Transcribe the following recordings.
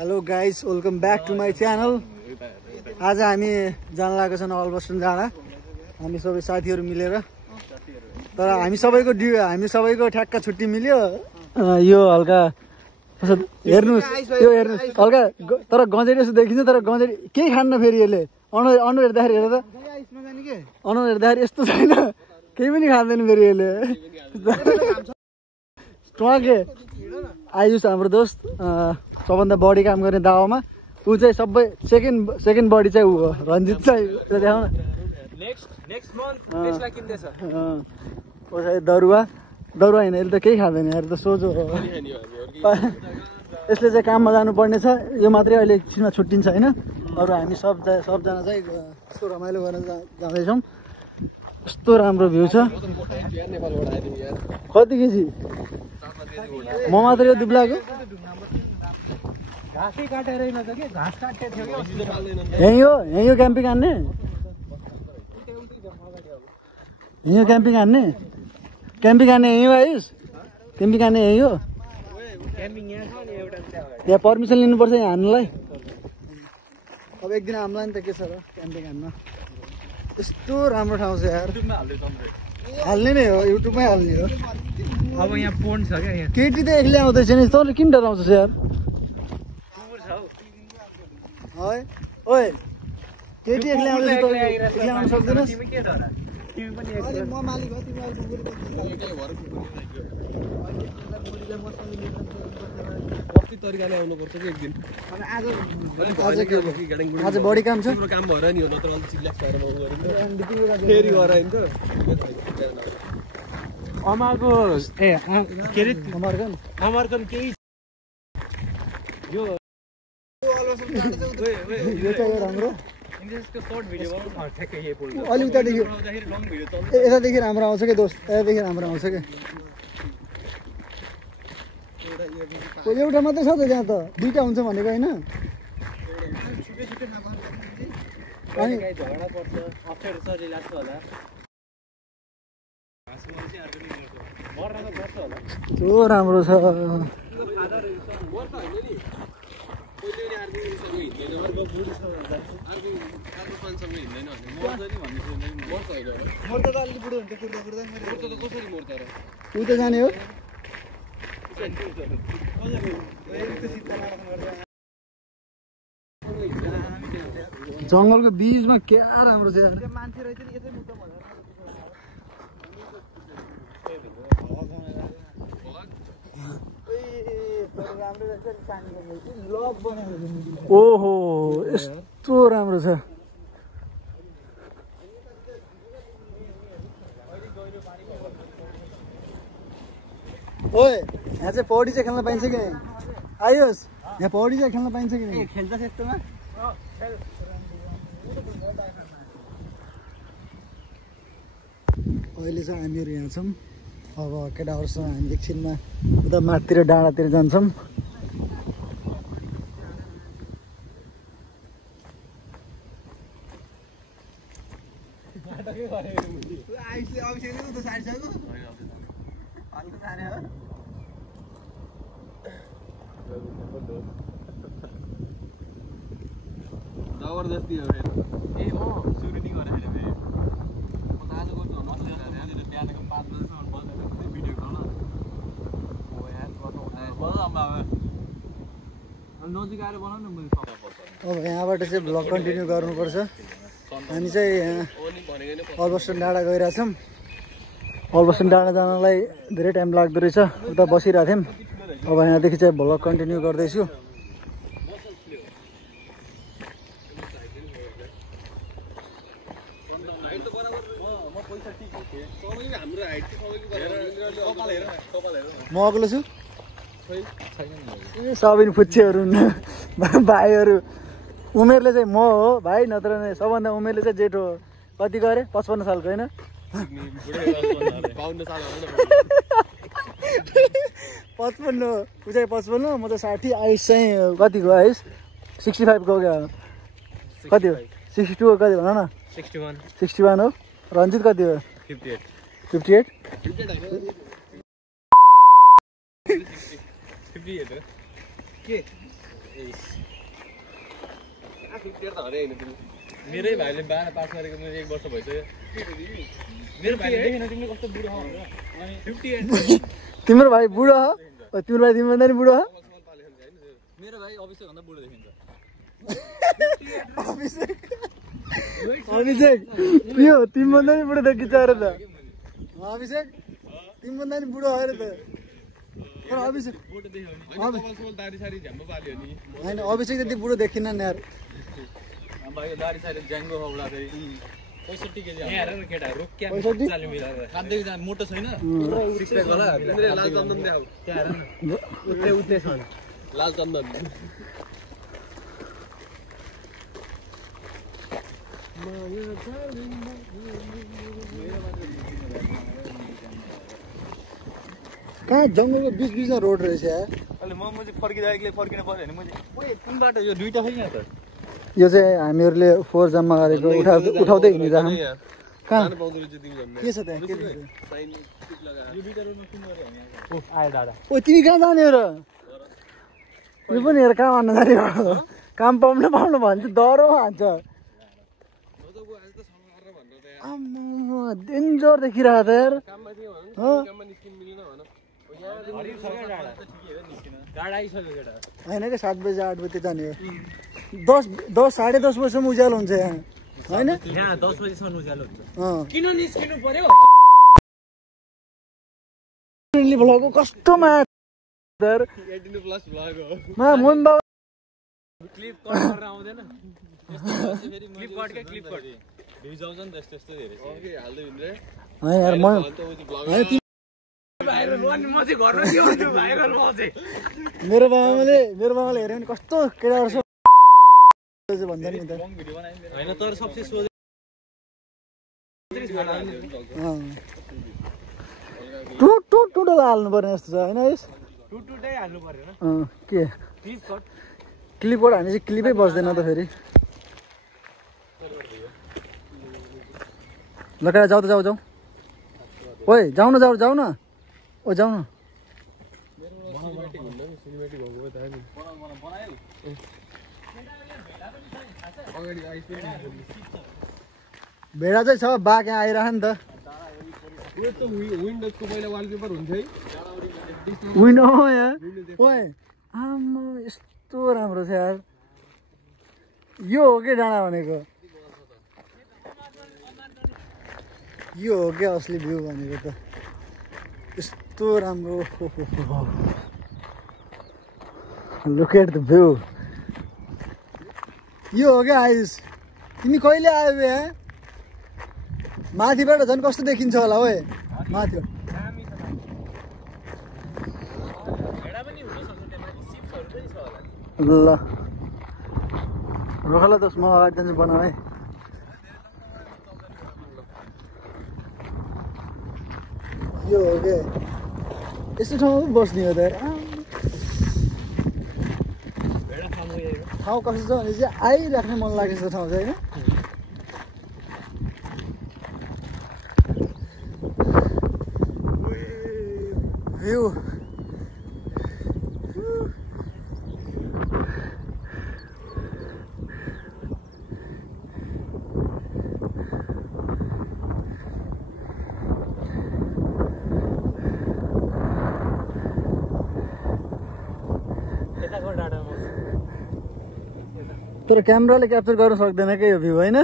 Hello guys, welcome back to my channel. आज हामी जान लागेको छौँ अलबस्टन डाँडा, हामी सबै साथीहरू मिलेर। तर हामी सबैको ठ्याक्क छुट्टी मिल्यो। यो हल्का हेर्नुहोस्, यो हेर्नुहोस् हल्का, तर गँजेडी जस्तो देखिन्छ। तर गँजेडी केही खान्न फेरि यसले। अनुहार हेर्दाखेरि हेर त, अनुहार हेर्दाखेरि यस्तो छैन, केही पनि खाँदैन फेरि यसले। टके आयुष हाम्रो दोस्त, सबभन्दा बढी काम गर्ने दावामा ऊ चाहिँ सबै सेकेन्ड बढी चाहिँ ऊ हो, रन्जित चाहिँ देखाउन। दरुवा होइन, यसले त केही खाँदैन यार, त सोझो हो। यसले चाहिँ काममा जानुपर्ने छ, यो मात्रै अहिले एकछिनमा छुट्टिन्छ होइन। अरू हामी सबजना चाहिँ यस्तो रमाइलो गर्न जाँदैछौँ। यस्तो राम्रो भ्यू छ। कति केजी म मात्रै यो दुब्लाको यहीँ हो क्याम्पिङ हान्ने, क्याम्पिङ हान्ने यहीँ हो आयुष, क्याम्पिङ हान्ने यहीँ हो। यहाँ पर्मिसन लिनुपर्छ यहाँ हान्नुलाई। अब एक दिन हामीलाई नि त के छ र क्याम्पिङ हान्न। यस्तो राम्रो ठाउँ छ यार, हाल्ने नै हो, युट्युबमै हाल्ने हो। अब यहाँ फोन छ क्या, यहाँ केटी त एक्लै आउँदैछ नि, तँले किन डराउँछस् यार? ओए केटी एक्लै आउँदैछ, एक्लै आउनु सक्दैनस्? तरिकाले आउनुपर्छ कि एक दिन। आज बढी काम छ, काम भएर नि हो, नत्र फेरि गराइन त। अमाको के अरे अमरकन केही यो चाहिँ राम्रो। अलि उतादेखि यतादेखि राम्रो आउँछ क्या दोस्त, यतादेखि राम्रो आउँछ क्या। एउटा मात्रै छ त त्यहाँ, त दुईवटा हुन्छ भनेको होइन। त्यो राम्रो छ। उता जाने हो जङ्गलको बिचमा, क्या राम्रो छ यार। ओहो यस्तो राम्रो छ। ओए यहाँ चाहिँ पौडी चाहिँ खेल्न पाइन्छ कि नहीं आयुष? यहाँ पौडी चाहिँ खेल्न पाइन्छ कि नहीं? खेल्छ यस्तोमा। अहिले चाहिँ हामीहरू यहाँ छौँ। अब केटाहरूसँग हामी एकछिनमा उता माथितिर डाँडातिर जान्छौँ। जबरदस्ती हो फेरि। ए म सुरु नि गरेर फेरि म त आज गर्छु नसकेर बिहानको 5 बजेसम्म बसेर भिडियो कल हो यार नजिक आएर बनाउनु न। मैले अब यहाँबाट चाहिँ भ्लग कन्टिन्यू गर्नुपर्छ। हामी चाहिँ यहाँ अलबस्टन डाँडा गइरहेछौँ। अलबस्टन डाँडा जानलाई धेरै टाइम लाग्दो रहेछ, उता बसिरहेको थियौँ। अब यहाँदेखि चाहिँ भ्लग कन्टिन्यू गर्दैछु। म अग्लो छु, सबै फुच्चेहरू भाइहरू। उमेरले चाहिँ म हो भाइ, नत्र सबभन्दा उमेरले चाहिँ जेठो हो। कति गरे? 55 सालको होइन? 55 हो, ऊ चाहिँ 55, म त 60। आयुष चाहिँ कतिको? आयुष 65 को क्या? कति हो? 62 हो, कति भन न? 61 हो। रन्जित कति हो? 58 के मेरै भाइले 12 पास गरेको मैले 1 वर्ष भइसक्यो मेरो भाइले देखेन तिमीले कस्तो बुढो हो भनेर अनि 58 तिम्रो भाइ बुढो हो तिम्रो भाइ तिम्रो भन्दा नि बुढो हो मेरो भाइ अभिषेक भन्दा बुढो देखिन्छ अभिषेक के हो तिमी भन्दा नि बुढो देखिन्छ अरे त अभिषेक तिमी भन्दा नि बुढो अरे त अभिषेक बुढो देख्यो नि कपाल दाढी सारी झ्याम्बो पाल्यो नि हैन अभिषेक त्यति बुढो देखिन नि यार भाइ दाढी सारी ज्याङ्गो होला फेरि 65 केजी यहाँ हेर न केटा रोक्या चाल्यो मिलाएर खाँदै जान मोटो छैन पुरा सिक्स होला तिमीले लाल चन्दन देखाउ त्यहाँ हेर न उतै उतै छ लाल चन्दन कहाँ जङ्गलको बिच बिचमा रोड रहेछ यार अहिले म चाहिँ फर्किँदा फर्किनु पर्यो भने मैले ओए कुन बाटो यो दुईटा छैन त यो चाहिँ हामीहरूले 4 जम्मा गरेको उठाउँदै हिँडिरहेछौँ कहाँ के छ त्यहाँ के यो दुईटा रोडमा कुन गरे हामी ओ आयो दादा ओ तिमी कहाँ जाने र यो पनि हेर काम हान्न जाने हो काम पाउनु भन्छ डरो हान्छ आम्मा डेन्जर देखिरहेको त यार होइन क्या 7 बजी 8 बजी जाने हो 10 साढे 10 बजीसम्म उज्यालो हुन्छ यहाँ होइन 10 बजीसम्म उज्यालो हुन्छ किन निस्किनु पर्यो भ्लगको कस्तो मार 18 प्लस भ्लग हो मोहन बाबु क्लिप कट गरेर आउँदैन क्लिप कट के क्लिप कट भ्युज आउँछ नि त्यस्तो त्यस्तो धेरै ओके हाल्दै हिँड्दै हैन यार म भाइरल वन म चाहिँ घरमा के भन्छु भाइरल म चाहिँ मेरो बाबाले हेर्यो भने कस्तो केटाहरु छ भन्दा नि त हैन तर सबसे सोझै टुटो हाल्नु पर्ने जस्तो छ हैन यस टुटै हाल्नु पर्दैन के क्लिप कट क्लिपबाट हाने चाहिँ क्लिपै बस्दैन त फेरि लका जाऊ ओए जाऊ न ओ जाऊ न भेडा चाहिँ छ बाघ यहाँ आइरह नि त विन्डोजको पहिला वालपेपर हुन्छ है विन्डो हो यहाँ ओए आम्मा यस्तो राम्रो छ यार यो हो के डाँडा भनेको यो हो क्या असली भ्यू भनेको त यस्तो राम्रो लुक एट द भ्यू यो हो क्या आयुष तिमी कहिले आयो बे माथिबाट झन् कस्तो देखिन्छ होला ओए माथि ल रोखला त म अगाडि जान्छु बनाऊ है यो हो क्या यस्तो ठाउँमा पो बस्ने हो त ठाउँ कस्तो छ भने चाहिँ आइराख्ने मन लाग्छ यस्तो ठाउँ चाहिँ होइन भ्यू तर क्यामेराले क्याप्चर गर्न सक्दैन क्या यो भ्यू होइन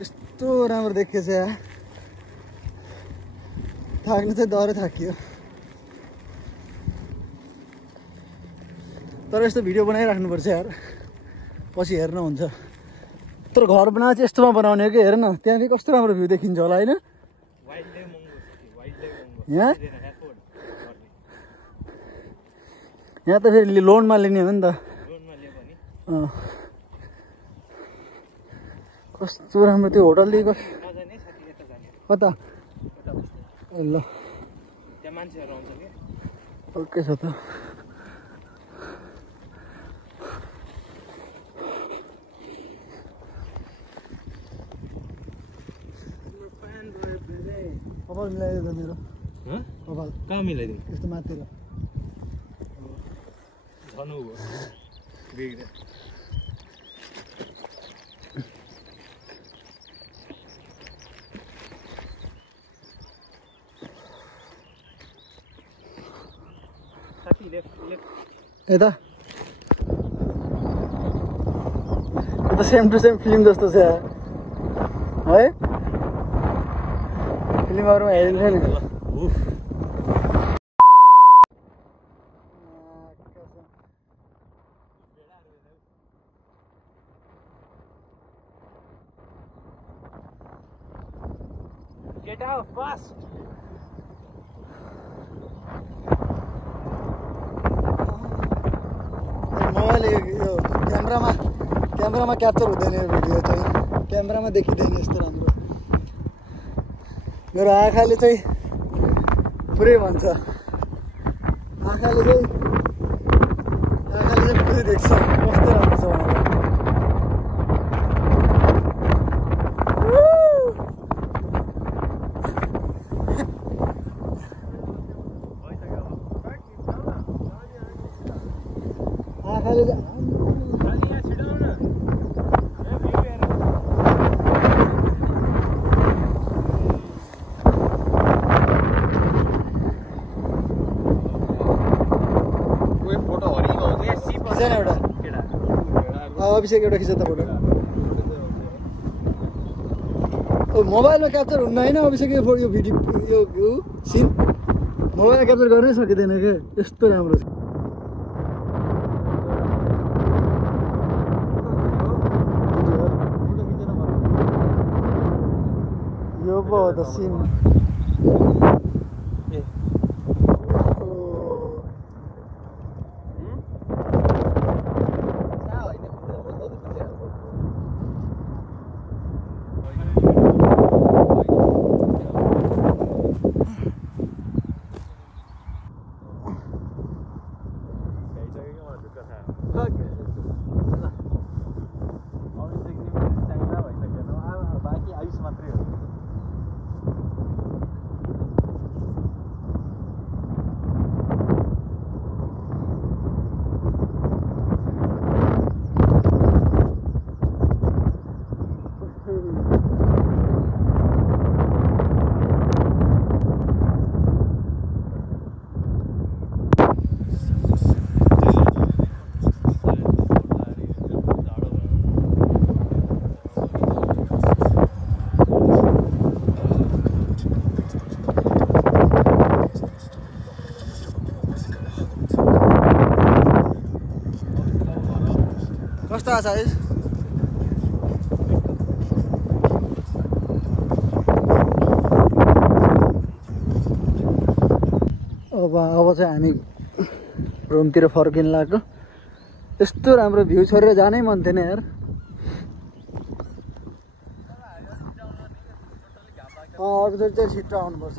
यस्तो राम्रो देखिएछ यार थाक्नु चाहिँ डरै थाकियो तर यस्तो भिडियो बनाइराख्नुपर्छ यार पछि हेर्न हुन्छ तर घर बनाएर चाहिँ यस्तोमा बनाउने हो कि हेर न त्यहाँदेखि कस्तो राम्रो भ्यू देखिन्छ होला होइन यहाँ त फेरि लोनमा लिने हो नि त कस्तो राम्रो त्यो होटलदेखि कता ल ओके छ त कपाल मिलाइदियो त मेरो कपाल कहाँ मिलाइदिनु यस्तो माथितिर धनु हो बिग्रे साथी लेफ्ट यता यो त सेम टु सेम फिल्म जस्तो छ है फिल्महरुमा हेरिन्छ नि Get out fast. मोबाइल यो क्यामेरामा क्याप्चर हुँदैन यो भिडियो चाहिँ क्यामेरामा देखिँदैन यस्तो राम्रो मेरो आँखाले चाहिँ पुरै भन्छ आँखाले चाहिँ पुरै देख्छ कस्तो राम्रो छ भनेर आँखाले एउटा अभिषेक एउटा खिच त फोटो मोबाइलमा क्याप्चर हुन्न होइन अभिषेक यो भिडियो यो सिन मोबाइलमा क्याप्चर गर्नै सकिँदैन क्या यस्तो राम्रो छ यो पो हो त सिन कस्तो आछ है अब चाहिँ हामी रुमतिर फर्किन लाग्यो यस्तो राम्रो भ्यू छोडेर जानै मन थिएन यार अर्कोचोटि चाहिँ छिट्टो आउनुपर्छ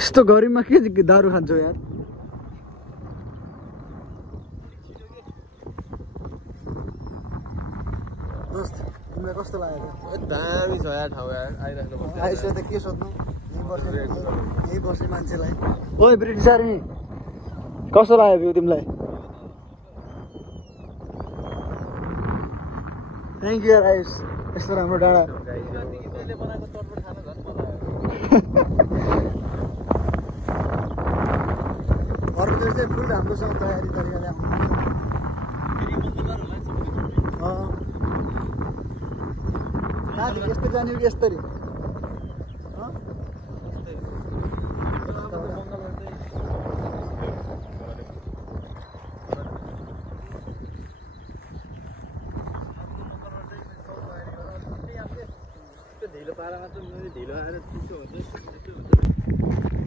यस्तो गरिबमा के दारू खान्छौ यार दोस्त तिमीलाई कस्तो लाग्यो दामी छ यार ठाउँ यार आइराख्नु पर्छ आइसो त के सोध्नु यही बस्ने मान्छेलाई ओइ ब्रिटिस आर्मी कस्तो लाग्यो भ्यू तिमीलाई थ्याङ्क यू यार आयुष यस्तो राम्रो डाँडा अर्कोचोटि चाहिँ फुल राम्रोसँग तयारी तरिकाले आउनु यस्तो जाने कि यस्तरी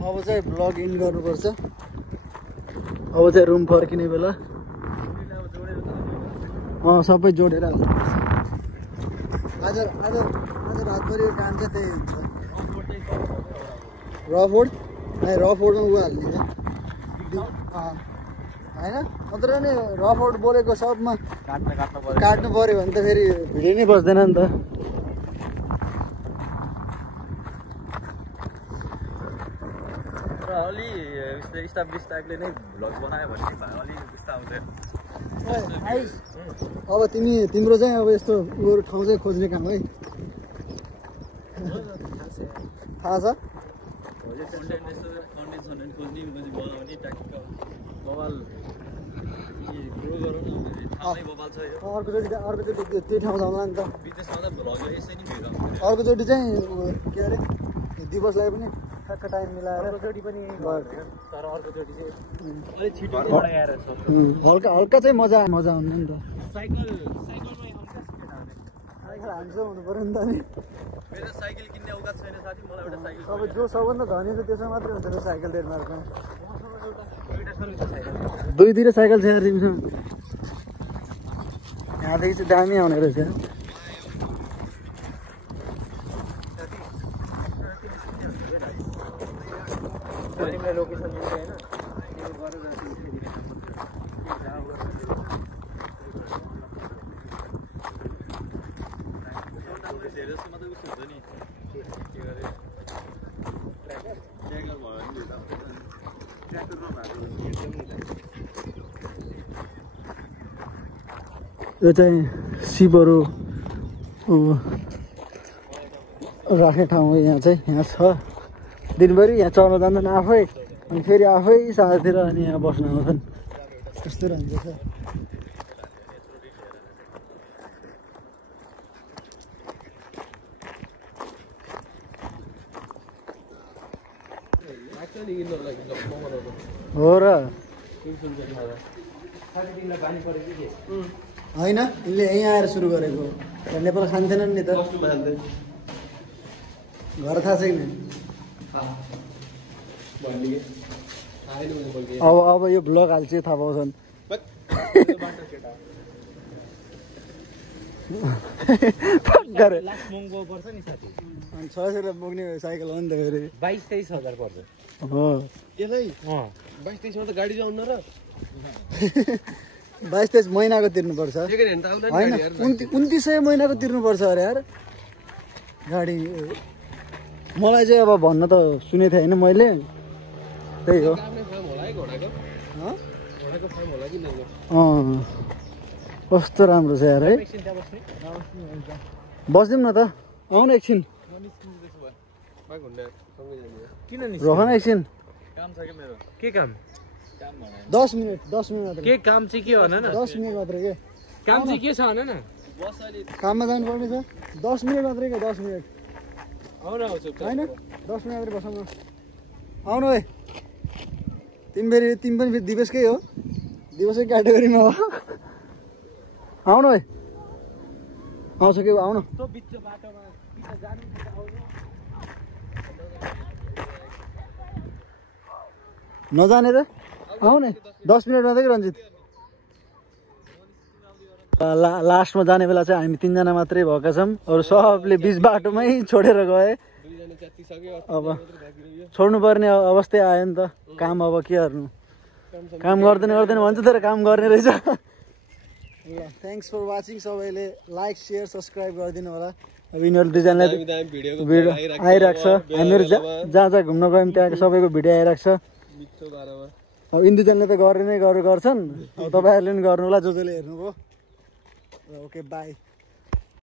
अब चाहिँ भ्लग इन गर्नुपर्छ अब चाहिँ रुम फर्किने बेला सबै जोडेर आज रातभरि काम चाहिँ त्यही हुन्छ रफोर्ड रफोर्डमा उ हाल्ने होइन मात्र नि रफोर्ड बोलेको सबमा काट्नु पऱ्यो भने त फेरि भिडियो नै बस्दैन नि त अलि स्टाब्लिस टाइपले नै भ्लग बनायो भने भाइ अलि त्यस्तो आउँदैन। अब तिम्रो चाहिँ अब यस्तो उयो ठाउँ चाहिँ खोज्ने काम है थाहा छ कन्टेन्ट खोज्ने बनाउने ट्याक्टिकल बबाल ग्रो गरौँ न ठाउँमै बबाल छ यो। अर्कोचोटि त्यही ठाउँ जाउँला नि त। विदेशमा त भ्लग यसै नि भिड अर्कोचोटि चाहिँ के अरे दिवसलाई पनि ठ्याक्क टाइम मिलाएर अर्कोचोटि पनि तर अर्कोचोटि चाहिँ अलिक छिटो आएर छ। हल्का हल्का चाहिँ मजा आउँदैन नि त। साइकलमै हामीसँग हुनु पऱ्यो नि त नि। मेरो साइकल किन्ने औकात छैन साथी मलाई एउटा साइकल अब जो सबभन्दा धनी छ त्यसमा मात्रै हुन्छ नि साइकल डेनमार्कमा। दुईतिर साइकल छ यार तिमीसँग। यहाँदेखि चाहिँ दामी आउने रहेछ। लोकेसन होइन यो चाहिँ सिपहरू राख्ने ठाउँ हो। यहाँ चाहिँ यहाँ छ दिनभरि यहाँ चढ्न जाँदैन आफै अनि फेरि आफै साथतिर अनि यहाँ बस्न आउँछन् त्यस्तो रहन्छ। हो र होइन यिनले यहीँ आएर सुरु गरेको नेपाल खान्थेनन् नि त। घर थाहा छैन। अब यो भ्लग हाल्छ थाहा पाउँछन्। अनि 600 रुपियाँ पुग्ने साइकल हो नि त फेरि 22-23 हजार पर्छ। हो 22-23 मा त गाडी जाउन र 22-23 महिनाको तिर्नुपर्छ होइन 2900 महिनाको तिर्नुपर्छ अरे यार गाडी। मलाई चाहिँ अब भन्न त सुनेको थिएँ होइन मैले त्यही हो। कस्तो राम्रो छ यार है। बस्दिउँ न त आउनु एकछिन रोह न एकछिन। के काम 10 मिनट मात्र। के काम चाहिँ के भन न 10 मिनट मात्र के काम चाहिँ के छ भन न। काममा जानुपर्ने छ 10 मिनट मात्रै के 10 मिनट आउनु आउँछु होइन 10 मिनट मात्रै बसौँ न। आउनु है तिमी पनि फेरि दिवसकै हो दिवसकै क्याटेगोरीमा हो। आउनु है आउँछ के आउनु नजाने त आउनु 10 मिनट मात्रै रञ्जित। लास्टमा जाने बेला चाहिँ हामी 3 जना मात्रै भएका छौँ अरू सबले बिच बाटोमै छोडेर गए। अब छोड्नु पर्ने अवस्था आयो नि त काम अब के गर्नु काम गर्दैन भन्छ तर काम गर्ने रहेछ। ल थ्याङ्क्स फर वाचिङ सबैले लाइक सेयर सब्सक्राइब गरिदिनु होला। अब यिनीहरू दुईजनालाई भिडियो आइरहेको छ हामीहरू जहाँ घुम्न गयौँ त्यहाँ सबैको भिडियो आइरहेको छ। अब यिनीहरूले त गर्ने नै गर्छन् अब तपाईँहरूले पनि गर्नु होला जसले हेर्नुभयो। Okay by.